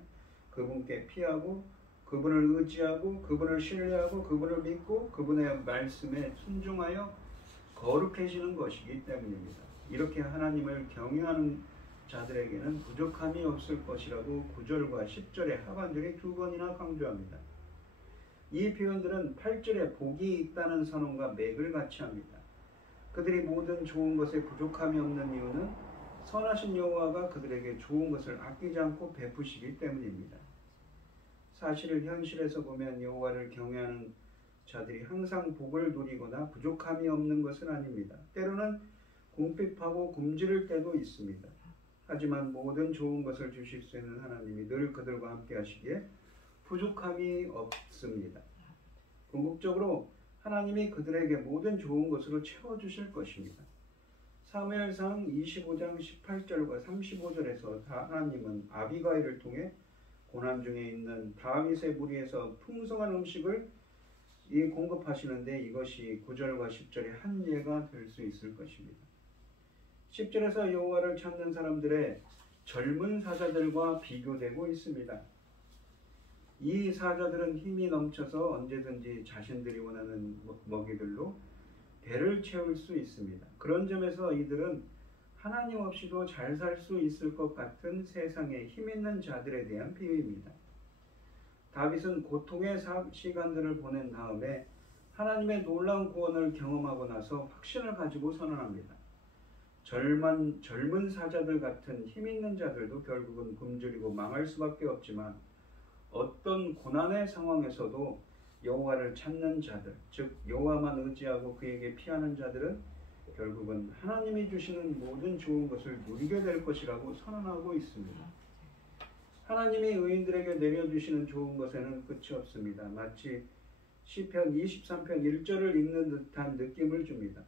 그분께 피하고 그분을 의지하고 그분을 신뢰하고 그분을 믿고 그분의 말씀에 순종하여 거룩해지는 것이기 때문입니다. 이렇게 하나님을 경외하는 자들에게는 부족함이 없을 것이라고 9절과 10절의 하반절이 2번이나 강조합니다. 이 표현들은 8절에 복이 있다는 선언과 맥을 같이 합니다. 그들이 모든 좋은 것에 부족함이 없는 이유는 선하신 여호와가 그들에게 좋은 것을 아끼지 않고 베푸시기 때문입니다. 사실 현실에서 보면 여호와를 경외하는 자들이 항상 복을 누리거나 부족함이 없는 것은 아닙니다. 때로는 궁핍하고 굶주릴 때도 있습니다. 하지만 모든 좋은 것을 주실 수 있는 하나님이 늘 그들과 함께 하시기에 부족함이 없습니다. 궁극적으로 하나님이 그들에게 모든 좋은 것으로 채워주실 것입니다. 사무엘상 25장 18절과 35절에서 하나님은 아비가일을 통해 고난 중에 있는 다윗의 무리에서 풍성한 음식을 공급하시는데 이것이 9절과 10절의 한 예가 될 수 있을 것입니다. 10절에서 여호와를 찾는 사람들의 젊은 사자들과 비교되고 있습니다. 이 사자들은 힘이 넘쳐서 언제든지 자신들이 원하는 먹이들로 배를 채울 수 있습니다. 그런 점에서 이들은 하나님 없이도 잘 살 수 있을 것 같은 세상의 힘 있는 자들에 대한 비유입니다. 다윗은 고통의 시간들을 보낸 다음에 하나님의 놀라운 구원을 경험하고 나서 확신을 가지고 선언합니다. 젊은 사자들 같은 힘 있는 자들도 결국은 굶주리고 망할 수밖에 없지만 어떤 고난의 상황에서도 여호와를 찾는 자들, 즉 여호와만 의지하고 그에게 피하는 자들은 결국은 하나님이 주시는 모든 좋은 것을 누리게 될 것이라고 선언하고 있습니다. 하나님이 의인들에게 내려주시는 좋은 것에는 끝이 없습니다. 마치 시편 23편 1절을 읽는 듯한 느낌을 줍니다.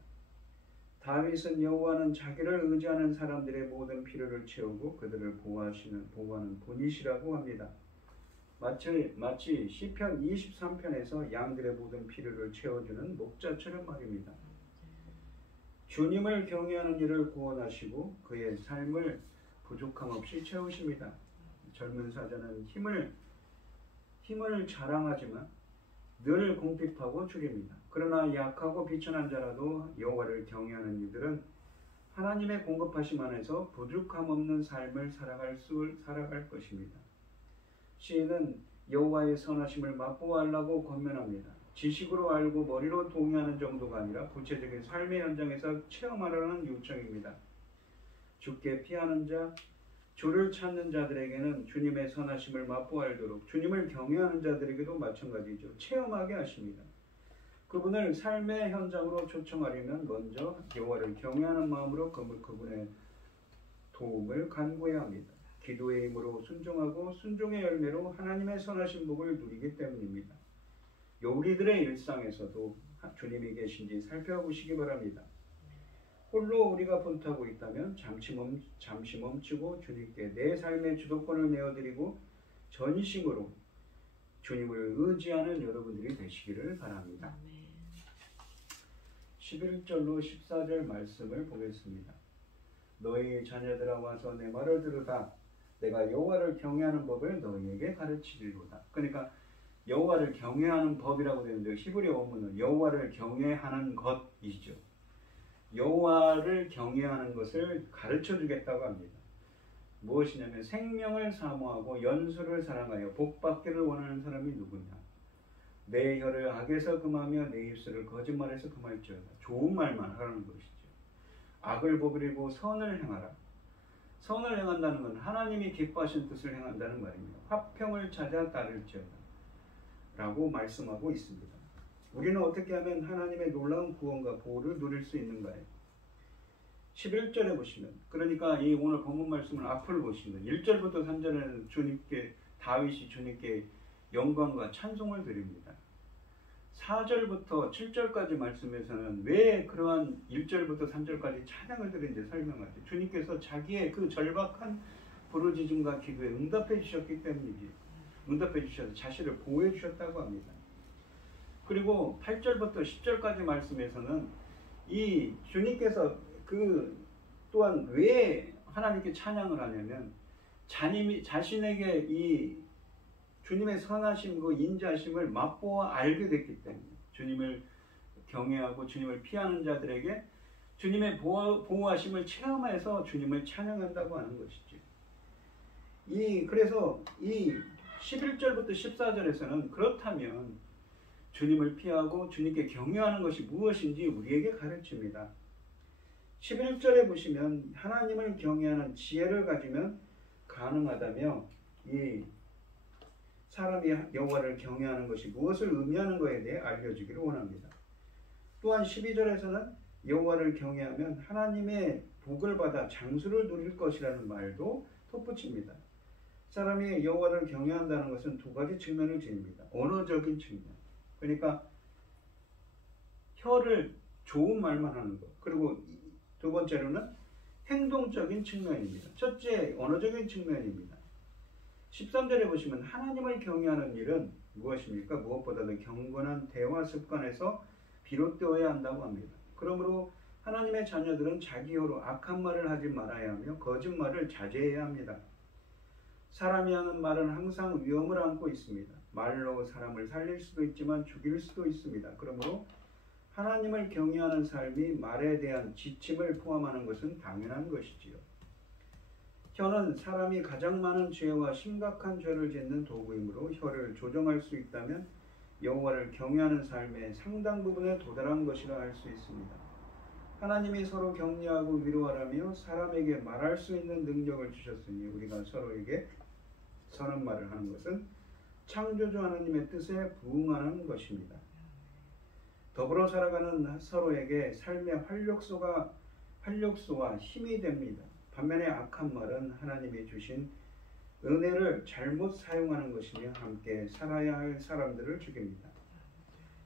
다윗은 여호와는 자기를 의지하는 사람들의 모든 필요를 채우고 그들을 보호하는 분이시라고 합니다. 마치 시편 23편에서 양들의 모든 필요를 채워주는 목자처럼 말입니다. 주님을 경외하는 이를 구원하시고 그의 삶을 부족함 없이 채우십니다. 젊은 사자는 힘을 자랑하지만 늘 공핍하고 죽입니다. 그러나 약하고 비천한 자라도 여호와를 경외하는 이들은 하나님의 공급하심 안에서 부족함 없는 삶을 살아갈 것입니다. 시인은 여호와의 선하심을 맛보아하려고 권면합니다. 지식으로 알고 머리로 동의하는 정도가 아니라 구체적인 삶의 현장에서 체험하라는 요청입니다. 주께 피하는 자, 주를 찾는 자들에게는 주님의 선하심을 맛보아알도록 주님을 경외하는 자들에게도 마찬가지죠. 체험하게 하십니다. 그분을 삶의 현장으로 초청하려면 먼저 여호와를 경외하는 마음으로 그분의 도움을 간구해야 합니다. 기도의 힘으로 순종하고 순종의 열매로 하나님의 선하신 복을 누리기 때문입니다. 우리들의 일상에서도 주님이 계신지 살펴보시기 바랍니다. 홀로 우리가 분투하고 있다면 잠시 멈추고 주님께 내 삶의 주도권을 내어드리고 전심으로 주님을 의지하는 여러분들이 되시기를 바랍니다. 11절로 14절 말씀을 보겠습니다. 너희 자녀들아 와서 내 말을 들으라. 내가 여호와를 경외하는 법을 너희에게 가르치리로다. 그러니까 여호와를 경외하는 법이라고 되는데 히브리 원문은 여호와를 경외하는 것이죠. 여호와를 경외하는 것을 가르쳐 주겠다고 합니다. 무엇이냐면 생명을 사모하고 연수를 사랑하여 복받기를 원하는 사람이 누구냐. 내 혀를 악에서 금하며 내 입술을 거짓말에서 금할지어다. 좋은 말만 하라는 것이죠. 악을 버리고 선을 행하라. 선을 행한다는 건 하나님이 기뻐하신 뜻을 행한다는 말입니다. 화평을 찾아 따를지어다 라고 말씀하고 있습니다. 우리는 어떻게 하면 하나님의 놀라운 구원과 보호를 누릴 수 있는가요? 11절에 보시면, 그러니까 이 오늘 본문 말씀을 앞을 보시면 1절부터 3절에는 다윗이 주님께 영광과 찬송을 드립니다. 4절부터 7절까지 말씀에서는 왜 그러한 1절부터 3절까지 찬양을 드리는지 설명하죠. 주님께서 자기의 그 절박한 부르짖음과 기도에 응답해 주셨기 때문이지. 응답해 주셔서 자신을 보호해 주셨다고 합니다. 그리고 8절부터 10절까지 말씀에서는 이 주님께서 또한 왜 하나님께 찬양을 하냐면 자신에게 이 주님의 선하심, 그 인자심을 맛보아 알게 됐기 때문에 주님을 경외하고 주님을 피하는 자들에게 주님의 보호하심을 체험해서 주님을 찬양한다고 하는 것이죠. 그래서 이 11절부터 14절에서는 그렇다면 주님을 피하고 주님께 경외하는 것이 무엇인지 우리에게 가르칩니다. 11절에 보시면 하나님을 경외하는 지혜를 가지면 가능하다며 이 사람이 여호와를 경외하는 것이 무엇을 의미하는 것에 대해 알려주기를 원합니다. 또한 12절에서는 여호와를 경외하면 하나님의 복을 받아 장수를 누릴 것이라는 말도 덧붙입니다. 사람이 여호와를 경외한다는 것은 두 가지 측면을 지닙니다. 언어적인 측면, 그러니까 혀를 좋은 말만 하는 것. 그리고 두 번째로는 행동적인 측면입니다. 첫째, 언어적인 측면입니다. 13절에 보시면 하나님을 경외하는 일은 무엇입니까? 무엇보다도 경건한 대화 습관에서 비롯되어야 한다고 합니다. 그러므로 하나님의 자녀들은 자기 혀로 악한 말을 하지 말아야 하며 거짓말을 자제해야 합니다. 사람이 하는 말은 항상 위험을 안고 있습니다. 말로 사람을 살릴 수도 있지만 죽일 수도 있습니다. 그러므로 하나님을 경외하는 삶이 말에 대한 지침을 포함하는 것은 당연한 것이지요. 혀는 사람이 가장 많은 죄와 심각한 죄를 짓는 도구이므로 혀를 조정할 수 있다면 여호와를 경외하는 삶의 상당 부분에 도달한 것이라 할 수 있습니다. 하나님이 서로 격려하고 위로하라며 사람에게 말할 수 있는 능력을 주셨으니 우리가 서로에게 선한 말을 하는 것은 창조주 하나님의 뜻에 부응하는 것입니다. 더불어 살아가는 서로에게 삶의 활력소와 힘이 됩니다. 반면에 악한 말은 하나님이 주신 은혜를 잘못 사용하는 것이며 함께 살아야 할 사람들을 죽입니다.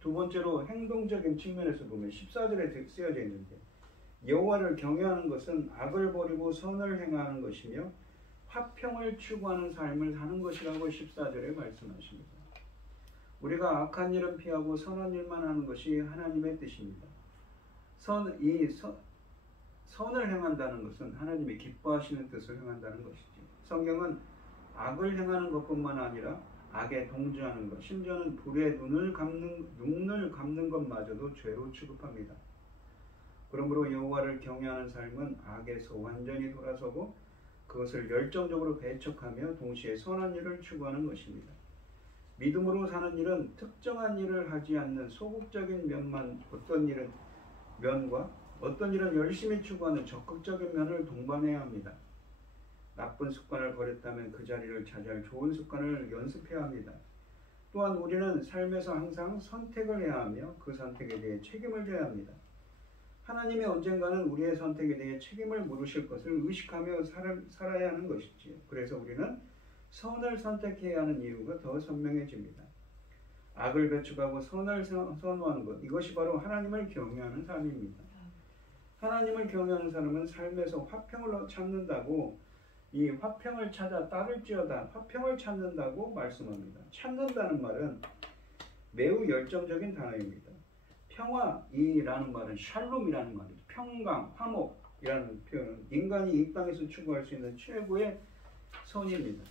두 번째로 행동적인 측면에서 보면 14절에 쓰여져 있는데 여호와를 경외하는 것은 악을 버리고 선을 행하는 것이며 화평을 추구하는 삶을 사는 것이라고 14절에 말씀하십니다. 우리가 악한 일은 피하고 선한 일만 하는 것이 하나님의 뜻입니다. 선을 행한다는 것은 하나님이 기뻐하시는 뜻을 행한다는 것이죠. 성경은 악을 행하는 것뿐만 아니라 악에 동조하는 것, 심지어는 불에 눈을 감는 것마저도 죄로 취급합니다. 그러므로 여호와를 경외하는 삶은 악에서 완전히 돌아서고 그것을 열정적으로 배척하며 동시에 선한 일을 추구하는 것입니다. 믿음으로 사는 일은 특정한 일을 하지 않는 소극적인 면과 어떤 일은 열심히 추구하는 적극적인 면을 동반해야 합니다. 나쁜 습관을 버렸다면 그 자리를 차지할 좋은 습관을 연습해야 합니다. 또한 우리는 삶에서 항상 선택을 해야 하며 그 선택에 대해 책임을 져야 합니다. 하나님이 언젠가는 우리의 선택에 대해 책임을 물으실 것을 의식하며 살아야 하는 것이지요. 그래서 우리는 선을 선택해야 하는 이유가 더 선명해집니다. 악을 배척하고 선을 선호하는 것, 이것이 바로 하나님을 경외하는 삶입니다. 하나님을 경외하는 사람은 삶에서 화평을 찾는다고, 이 화평을 찾아 따를지어다, 화평을 찾는다고 말씀합니다. 찾는다는 말은 매우 열정적인 단어입니다. 평화이라는 말은 샬롬이라는 말이죠. 평강, 화목이라는 표현은 인간이 이 땅에서 추구할 수 있는 최고의 선입니다.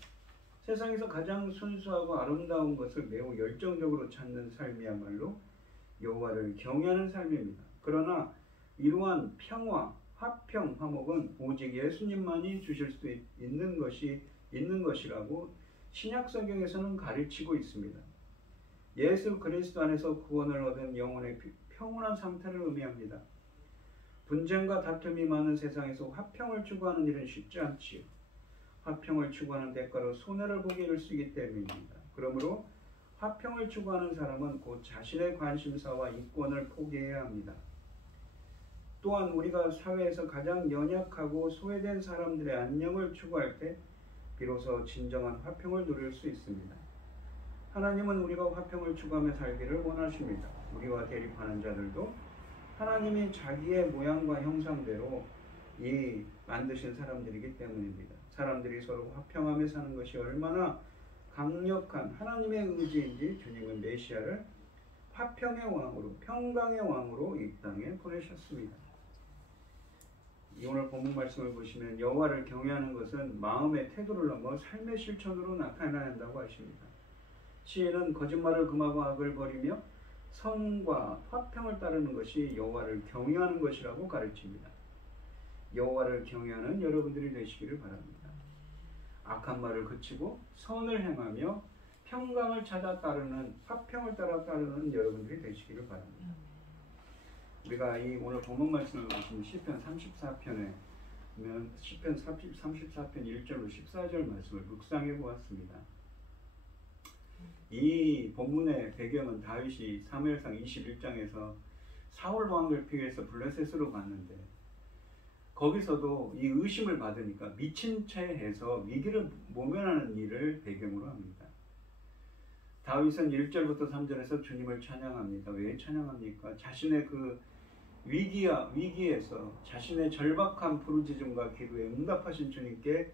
세상에서 가장 순수하고 아름다운 것을 매우 열정적으로 찾는 삶이야말로 여호와를 경외하는 삶입니다. 그러나 이러한 평화, 화평, 화목은 오직 예수님만이 주실 수 있는 것이라고 신약 성경에서는 가르치고 있습니다. 예수 그리스도 안에서 구원을 얻은 영혼의 평온한 상태를 의미합니다. 분쟁과 다툼이 많은 세상에서 화평을 추구하는 일은 쉽지 않지요. 화평을 추구하는 대가로 손해를 보게 될 수 있기 때문입니다. 그러므로 화평을 추구하는 사람은 곧 자신의 관심사와 이권을 포기해야 합니다. 또한 우리가 사회에서 가장 연약하고 소외된 사람들의 안녕을 추구할 때 비로소 진정한 화평을 누릴 수 있습니다. 하나님은 우리가 화평을 추구하며 살기를 원하십니다. 우리와 대립하는 자들도 하나님이 자기의 모양과 형상대로 만드신 사람들이기 때문입니다. 사람들이 서로 화평하며 사는 것이 얼마나 강력한 하나님의 의지인지 주님은 메시아를 화평의 왕으로, 평강의 왕으로 이 땅에 보내셨습니다. 오늘 본문 말씀을 보시면 여호와를 경외하는 것은 마음의 태도를 넘어 삶의 실천으로 나타나야 한다고 하십니다. 시인은 거짓말을 금하고 악을 버리며 선과 화평을 따르는 것이 여호와를 경외하는 것이라고 가르칩니다. 여호와를 경외하는 여러분들이 되시기를 바랍니다. 악한 말을 그치고 선을 행하며 평강을 찾아 따르는, 화평을 따라 따르는 여러분들이 되시기를 바랍니다. 우리가 이 오늘 본문 말씀을 보시면 시편 34편에 시편 34편 1절로 14절 말씀을 묵상해 보았습니다. 이 본문의 배경은 다윗이 사무엘상 21장에서 사울 왕을 피해서 블레셋으로 갔는데 거기서도 이 의심을 받으니까 미친 채 해서 위기를 모면하는 일을 배경으로 합니다. 다윗은 1절부터 3절에서 주님을 찬양합니다. 왜 찬양합니까? 자신의 그 위기에서 자신의 절박한 부르짖음과 기도에 응답하신 주님께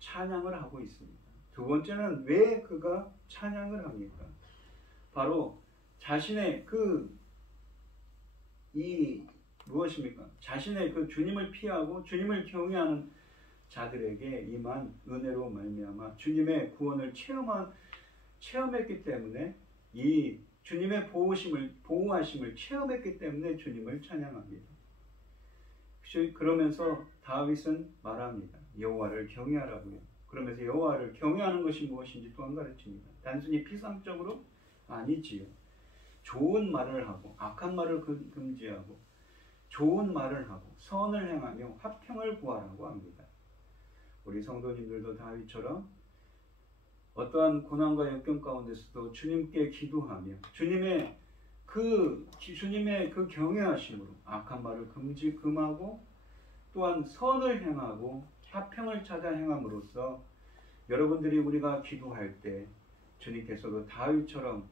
찬양을 하고 있습니다. 두 번째는 왜 그가 찬양을 합니까? 바로 자신의 무엇입니까? 자신의 그 주님을 피하고 주님을 경외하는 자들에게 임한 은혜로 말미암아 주님의 구원을 체험했기 때문에, 이 주님의 보호하심을 체험했기 때문에 주님을 찬양합니다. 그러면서 다윗은 말합니다. 여호와를 경외하라고요. 그러면서 여호와를 경외하는 것이 무엇인지 또한 가르칩니다. 단순히 피상적으로 아니지요. 좋은 말을 하고 악한 말을 금지하고 좋은 말을 하고 선을 행하며 화평을 구하라고 합니다. 우리 성도님들도 다윗처럼 어떠한 고난과 역경 가운데서도 주님께 기도하며 주님의 그 경외하심으로 악한 말을 금하고 또한 선을 행하고 화평을 찾아 행함으로써 여러분들이 우리가 기도할 때 주님께서도 다윗처럼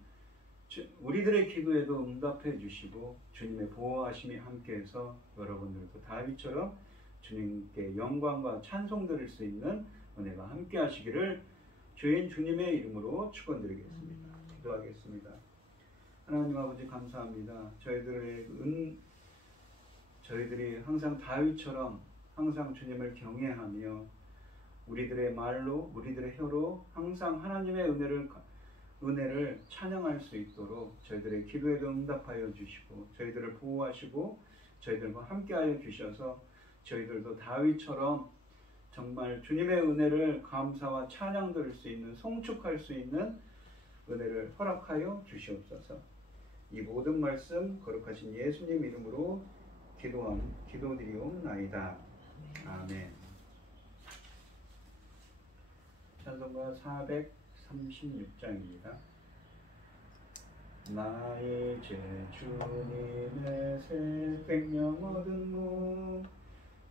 우리들의 기도에도 응답해 주시고 주님의 보호하심이 함께해서 여러분들도 다윗처럼 주님께 영광과 찬송 드릴 수 있는 은혜가 함께 하시기를 주인 주님의 이름으로 축원드리겠습니다. 기도하겠습니다. 하나님 아버지 감사합니다. 저희들이 항상 다윗처럼 항상 주님을 경외하며 우리들의 말로 우리들의 혀로 항상 하나님의 은혜를 찬양할 수 있도록 저희들의 기도에도 응답하여 주시고 저희들을 보호하시고 저희들과 함께하여 주셔서 저희들도 다윗처럼 정말 주님의 은혜를 감사와 찬양 드릴 수 있는, 송축할 수 있는 은혜를 허락하여 주시옵소서. 이 모든 말씀 거룩하신 예수님 이름으로 기도드리옵나이다. 아멘. 찬송가 436장입니다. 나의 죄 주님의 새 생명 얻은 무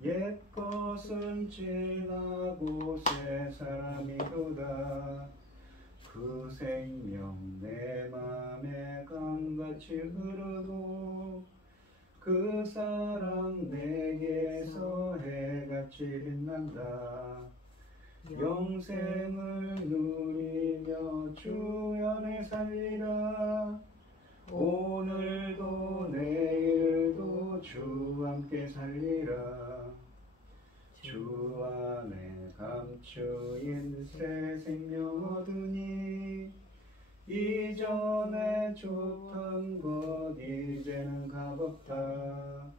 옛것은 지나고 새 사람이로다. 그 생명 내 맘에 강같이 흐르고 그 사랑 내게서 해같이 빛난다. 영생을 누리며 주 안에 살리라. 오늘도 내일도 주 함께 살리라. 주 안에 감추인 새 생명 얻으니 이전에 족한 것 이제는 값없다.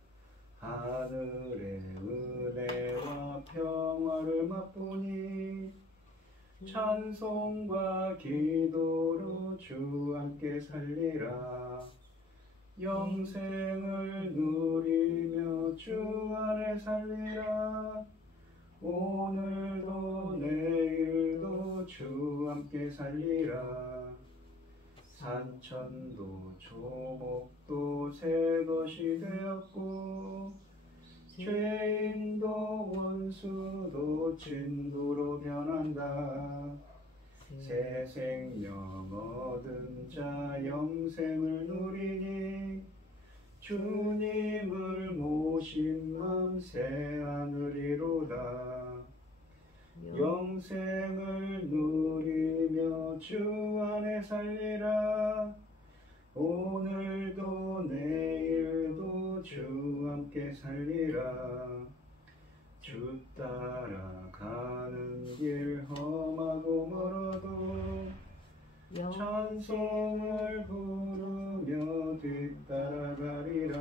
하늘의 은혜와 평화를 맛보니 찬송과 기도로 주 함께 살리라. 영생을 누리며 주 안에 살리라. 오늘도 내일도 주 함께 살리라. 산천도 조목도 새 것이 되었고 죄인도 원수도 친구로 변한다. 새 생명 얻은 자 영생을 누리니 주님을 모신 맘 새 하늘이로다. 영생을 누리며 주 안에 살리라. 오늘도 내일도 주 함께 살리라. 주 따라가는 길 험하고 멀어도 찬송을 부르며 뒤따라가리라.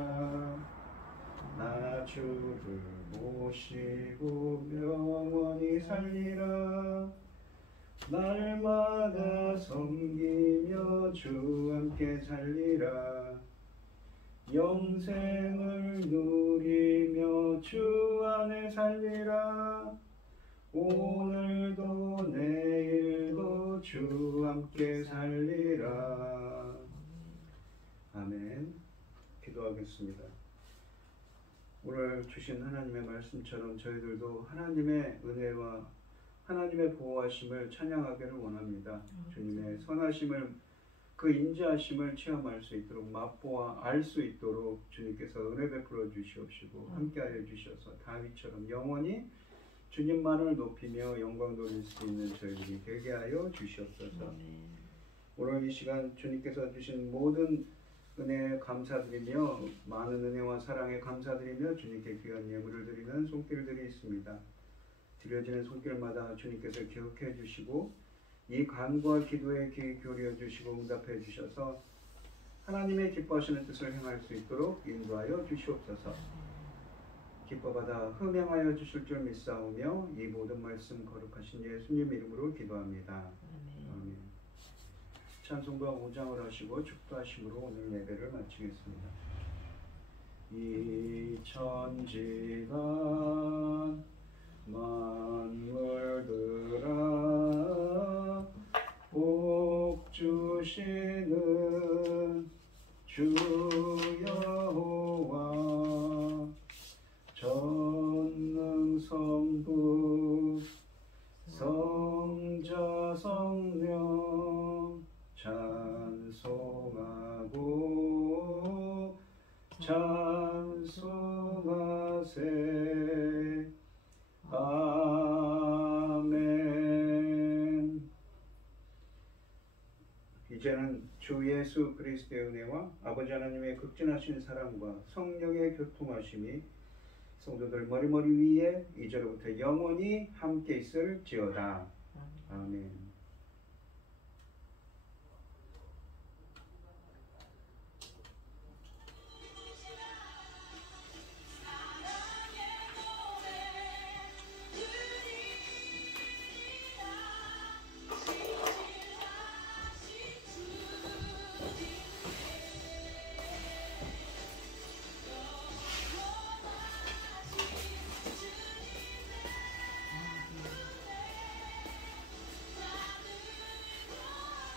나 주를 모시고 영원히 살리라. 날마다 섬기며 주 함께 살리라. 영생을 누리며 주 안에 살리라. 오늘도 내일도 주 함께 살리라. 아멘. 기도하겠습니다. 오늘 주신 하나님의 말씀처럼 저희들도 하나님의 은혜와 하나님의 보호하심을 찬양하기를 원합니다. 주님의 선하심을 그 인자하심을 체험할 수 있도록 맛보아 알 수 있도록 주님께서 은혜 베풀어 주시옵시고 함께하여 주셔서 다윗처럼 영원히 주님만을 높이며 영광 돌릴 수 있는 저희들이 되게 하여 주시옵소서. 오늘 이 시간 주님께서 주신 모든 은혜에 감사드리며 많은 은혜와 사랑에 감사드리며 주님께 귀한 예물을 드리는 손길들이 있습니다. 드려지는 손길마다 주님께서 기억해 주시고 이 간구와 기도에 귀 기울여 주시고 응답해 주셔서 하나님의 기뻐하시는 뜻을 행할 수 있도록 인도하여 주시옵소서. 기뻐받아 흠행하여 주실 줄 믿사오며 이 모든 말씀 거룩하신 예수님 이름으로 기도합니다. 아멘. 찬송가 5장을 하시고 축도하심으로 오늘 예배를 마치겠습니다. 이 천지가 만물들아 복 주시는 주 여호와 전능성부 성자 성령 찬송하고 찬송하세. 아멘. 이제는 주 예수 그리스도의 은혜와 아버지 하나님의 극진하신 사랑과 성령의 교통하심이 성도들 머리머리 위에 이제로부터 영원히 함께 있을지어다. 아멘.